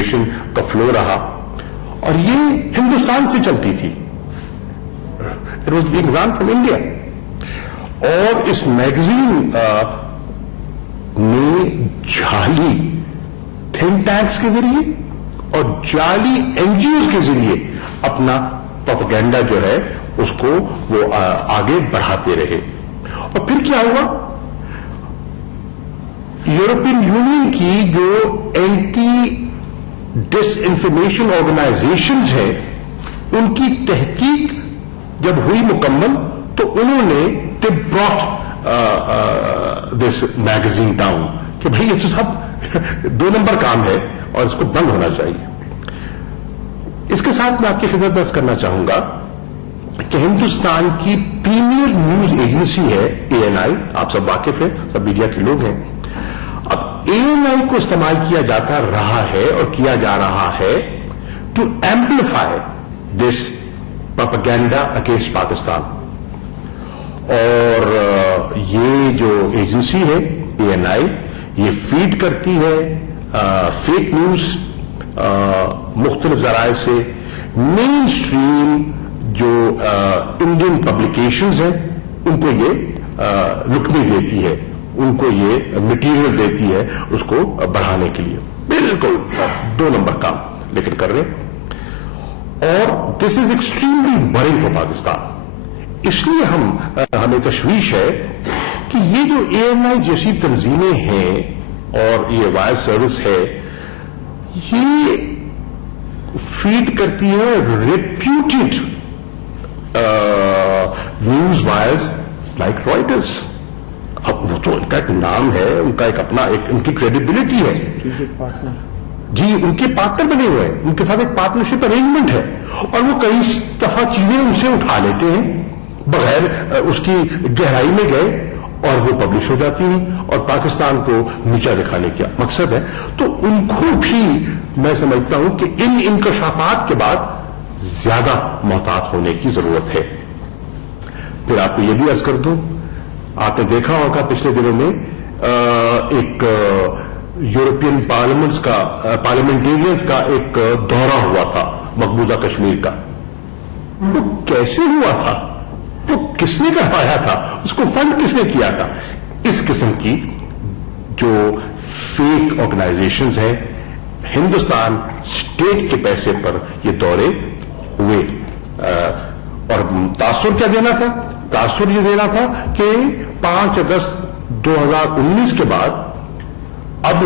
Information کا flu رہا اور یہ ہندوستان سے چلتی تھی. It was being run from India. اور اس میگزین میں جعلی تھنک ٹینکس کے ذریعے اور جعلی این جی اوز کے ذریعے اپنا پروپیگنڈا جو ہے اس کو وہ آگے بڑھاتے رہے. اور پھر کیا ہوا؟ یورپین یونین کی جو اینٹی ڈس انفارمیشن آرگنائزیشنز ہیں ان کی تحقیق جب ہوئی مکمل تو انہوں نے brought this magazine down کہ بھائی یہ تو سب 2 نمبر کام ہے اور اس کو بند ہونا چاہیے. اس کے ساتھ میں آپ کی خدمت میں عرض کرنا چاہوں گا کہ ہندوستان کی پریمیئر نیوز ایجنسی ہے ANI. آپ سب واقف ہیں, سب میڈیا کے لوگ ہیں. اب ANI کو استعمال کیا جاتا رہا ہے اور کیا جا رہا ہے to amplify this propaganda against Pakistan. اور یہ جو ایجنسی ہے ANI یہ فیڈ کرتی ہے فیک نیوز مختلف ذرائع سے. مین اسٹریم جو انڈین پبلیکیشنز ہیں ان کو یہ رکنے دیتی ہے, ان کو یہ مٹیریل دیتی ہے اس کو بڑھانے کے لیے. بالکل 2 نمبر کام لیکن کر رہے. اور this is extremely wrong for Pakistan. اس لیے ہمیں تشویش ہے کہ یہ جو ANI جیسی تنظیمیں ہیں اور یہ وائر سروس ہے یہ فیڈ کرتی ہے reputed news wires like writers. اب وہ تو ان کا ایک نام ہے, ان کا ایک اپنا ان کی کریڈیبلٹی ہے. جی ان کے پارٹنر بنے ہوئے ہیں, ان کے ساتھ ایک پارٹنرشپ ارینجمنٹ ہے اور وہ کئی دفعہ چیزیں ان سے اٹھا لیتے ہیں بغیر اس کی گہرائی میں گئے اور وہ پبلش ہو جاتی ہیں اور پاکستان کو نیچا دکھانے کا مقصد ہے. تو ان کو بھی میں سمجھتا ہوں کہ ان انکشافات کے بعد زیادہ محتاط ہونے کی ضرورت ہے. پھر آپ کو یہ بھی عرض کر دوں, آپ نے دیکھا ہوگا پچھلے دنوں میں ایک یورپین پارلیمنٹیرینز کا ایک دورہ ہوا تھا مقبوضہ کشمیر کا. وہ کیسے ہوا تھا, وہ کس نے کروایا تھا, اس کو فنڈ کس نے کیا تھا؟ اس قسم کی جو فیک آرگنائزیشنز ہیں ہندوستان اسٹیٹ کے پیسے پر یہ دورے ہوئے. اور تاثر کیا دینا تھا؟ تاثر یہ دینا تھا کہ 5 اگست 2019 کے بعد اب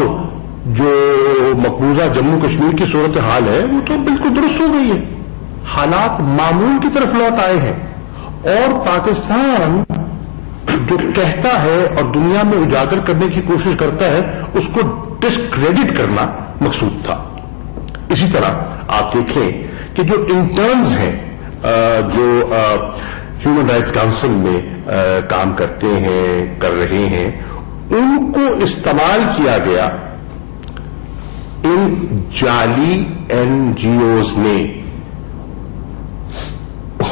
جو مقبوضہ جموں کشمیر کی صورتحال ہے وہ تو بالکل درست ہو گئی ہے. حالات معمول کی طرف لوٹ آئے ہیں اور پاکستان جو کہتا ہے اور دنیا میں اجاگر کرنے کی کوشش کرتا ہے اس کو ڈسکریڈٹ کرنا مقصود تھا. اسی طرح آپ دیکھیں کہ جو انٹرنز ہیں جو ہیومن رائٹس کاؤنسل میں کام کرتے ہیں کر رہے ہیں ان کو استعمال کیا گیا ان جعلی NGOs نے,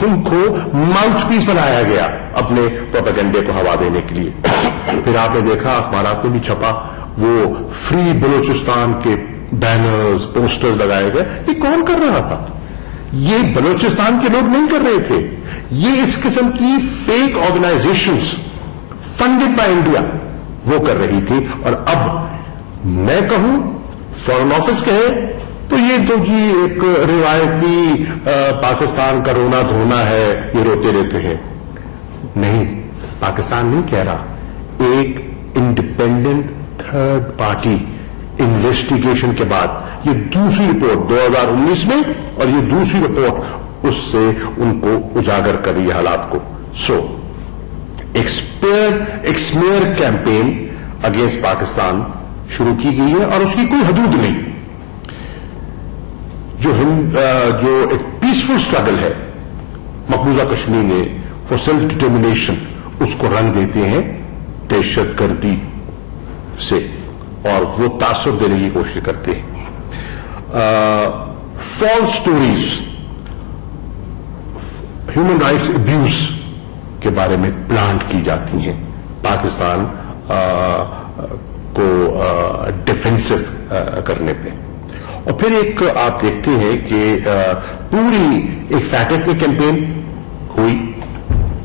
ان کو ماؤتھ پیس بنایا گیا اپنے پروپیگنڈے کو ہوا دینے کے لیے. پھر آپ نے دیکھا اخبارات میں بھی چھپا وہ فری بلوچستان کے بینرز پوسٹرز لگائے گئے. یہ کون کر رہا تھا؟ یہ بلوچستان کے لوگ نہیں کر رہے تھے, یہ اس قسم کی fake organizations funded by India وہ کر رہی تھی. اور اب میں کہوں فارن آفس کہے تو یہ تو جی ایک روایتی پاکستان کا رونا دھونا ہے, یہ روتے رہتے ہیں. نہیں, پاکستان نہیں کہہ رہا, ایک انڈیپینڈنٹ تھرڈ پارٹی انویسٹیگیشن کے بعد یہ دوسری رپورٹ 2019 میں اور یہ دوسری رپورٹ اس سے ان کو اجاگر کر رہی ہے حالات کو. سو ایکسمیئر کیمپین اگینسٹ پاکستان شروع کی گئی ہے اور اس کی کوئی حدود نہیں. جو ایک پیسفل اسٹرگل ہے مقبوضہ کشمیر میں فار سیلف ڈٹرمنیشن اس کو رنگ دیتے ہیں دہشت گردی سے اور وہ تاثر دینے کی کوشش کرتے ہیں. False stories human rights abuse کے بارے میں پلانٹ کی جاتی ہیں پاکستان کو ڈیفینسو کرنے پہ. اور پھر ایک آپ دیکھتے ہیں کہ پوری ایک فیٹف میں کیمپین ہوئی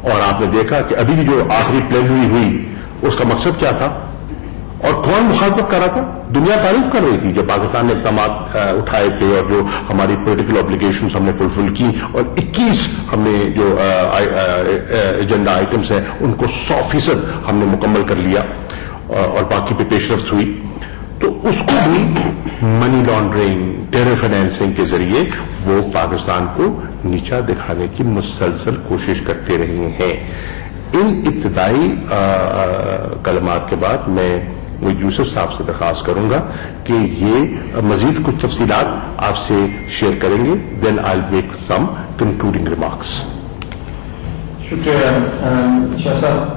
اور آپ نے دیکھا کہ ابھی بھی جو آخری پلینری ہوئی اس کا مقصد کیا تھا اور کون مخالفت کر رہا تھا؟ دنیا تعریف کر رہی تھی جو پاکستان نے اقدامات اٹھائے تھے اور جو ہماری پولیٹیکل آبلیگیشنز ہم نے فلفل کی اور 21 ہم نے جو ایجنڈا آئٹمس ہیں ان کو 100% ہم نے مکمل کر لیا اور باقی پہ پیش رفت ہوئی. تو اس کو بھی منی لانڈرنگ ٹیرر فائنینسنگ کے ذریعے وہ پاکستان کو نیچا دکھانے کی مسلسل کوشش کرتے رہے ہیں. ان ابتدائی کلمات کے بعد میں یوسف صاحب سے درخواست کروں گا کہ یہ مزید کچھ تفصیلات آپ سے شیئر کریں گے. Then I make some concluding remarks. شکریہ شاہ صاحب.